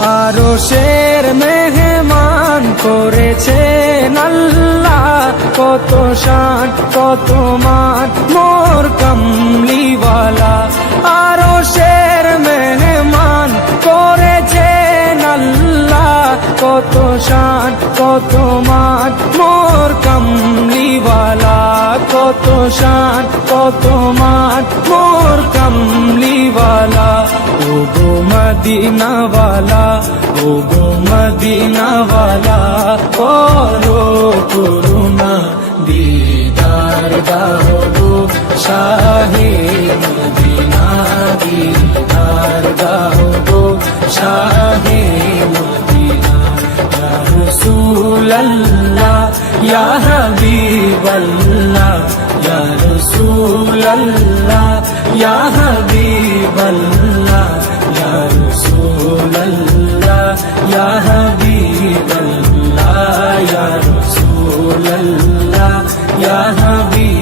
আরশের মেহমান করেছেন আল্লাহ, কত শান কত মান মোর কামলিওয়ালা। আরশের মেহমান করেছেন আল্লাহ, কত শান কত মান মোর কামলিওয়ালা, কত শান কত মান মোর কামলিওয়ালা। ও গো মদিনাওয়ালা, ও গো মদিনাওয়ালা, করো করুণা দিদার দাও গো শাহে মদিনা, দিদার দাও গো শাহে মদিনা। ইয়া রাসূলুল্লাহ ইয়া হাবিবাল্লাহ, ইয়া রাসূলুল্লাহ ইয়া হাবিবাল্লাহ, ইয়া রাসূলুল্লাহ ইয়া হাবিবাল্লাহ, ইয়া রাসূলুল্লাহ ইয়া হাবিবাল্লাহ।